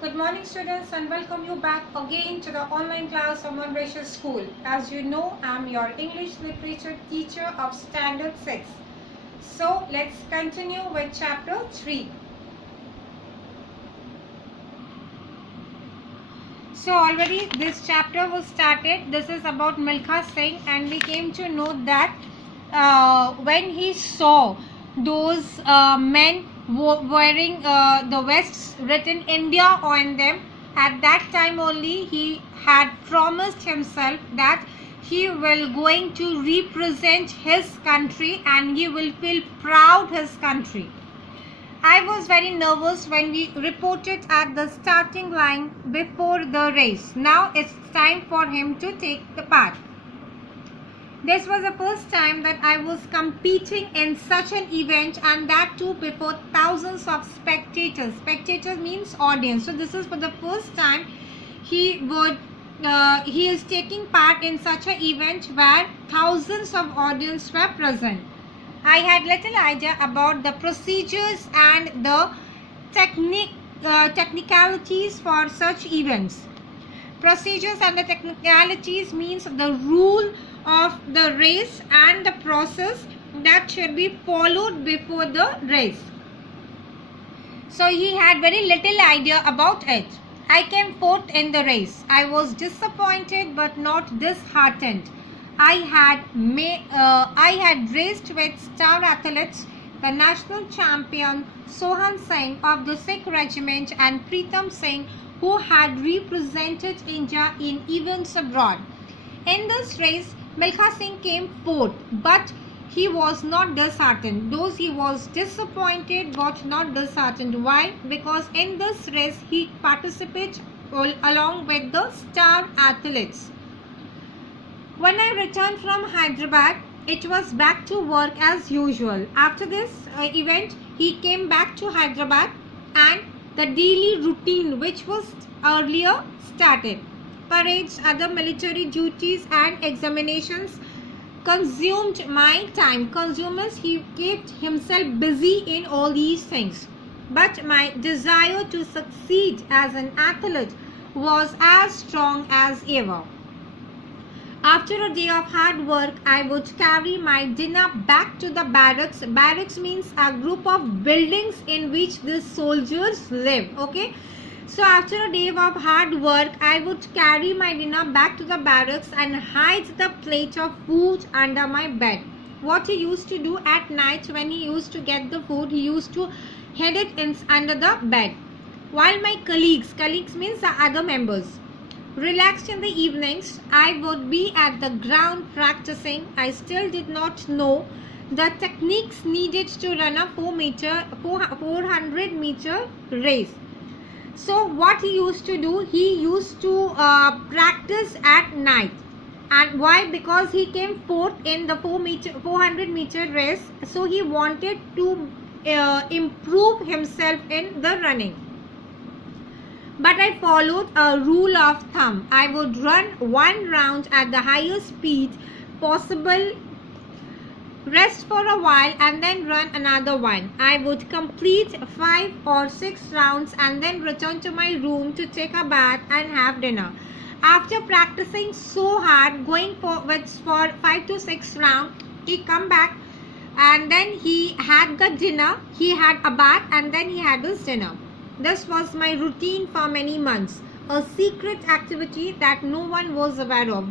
Good morning students and welcome you back again to the online class of Monbretia School. As you know, I am your English literature teacher of standard 6. So let's continue with chapter 3. So already this chapter was started. This is about Milkha Singh and we came to know that when he saw those men wearing the vests written India on them, at that time only he had promised himself that he will going to represent his country and he will feel proud his country. I was very nervous when we reported at the starting line before the race. Now it's time for him to take the part. This was the first time that I was competing in such an event, and that too before thousands of spectators. Spectators means audience. So this is for the first time he is taking part in such an event where thousands of audience were present. I had little idea about the procedures and the technicalities for such events. Procedures and the technicalities means the rule of the race and the process that should be followed before the race. So he had very little idea about it. I came fourth in the race. I was disappointed but not disheartened. I had raced with star athletes, the national champion Sohan Singh of the Sikh regiment and Pritam Singh, who had represented India in events abroad. In this race, Milkha Singh came fourth, but he was not disheartened. Though he was disappointed but not disheartened. Why? Because in this race he participated along with the star athletes. When I returned from Hyderabad, it was back to work as usual. After this event, he came back to Hyderabad and the daily routine which was earlier started. Parades, other military duties and examinations consumed my time. Consumers, he kept himself busy in all these things. But my desire to succeed as an athlete was as strong as ever. After a day of hard work, I would carry my dinner back to the barracks. Barracks means a group of buildings in which the soldiers live. Okay. So after a day of hard work, I would carry my dinner back to the barracks and hide the plate of food under my bed. What he used to do at night when he used to get the food, he used to hide it under the bed. While my colleagues means the other members, relaxed in the evenings, I would be at the ground practicing. I still did not know the techniques needed to run a 400 meter race. So what he used to do, he used to practice at night. And why? Because he came fourth in the 400 meter race. So he wanted to improve himself in the running. But I followed a rule of thumb. I would run one round at the highest speed possible, rest for a while and then run another one. I would complete 5 or 6 rounds and then return to my room to take a bath and have dinner. After practicing so hard, going for 5 to 6 rounds, he come back and then he had the dinner, he had a bath and then he had his dinner. This was my routine for many months. A secret activity that no one was aware of.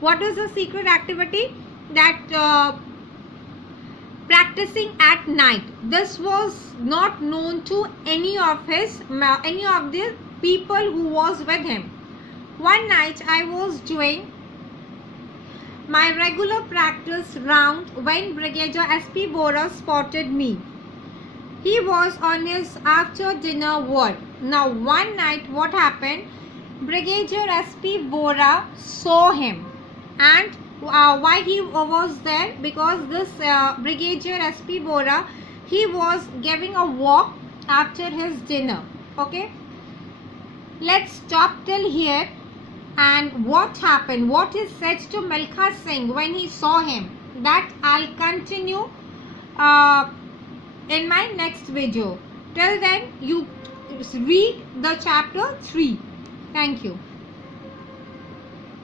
What is a secret activity? That practicing at night. This was not known to any of the people who was with him. One night I was doing my regular practice round when Brigadier S.P. Bora spotted me. He was on his after dinner work. Now one night what happened? Brigadier S.P. Bora saw him, and why he was there? Because this Brigadier S.P. Bora, he was giving a walk after his dinner. Okay. Let's stop till here. And what happened? What is said to Milkha Singh when he saw him? That I'll continue in my next video. Till then, you read the chapter 3. Thank you.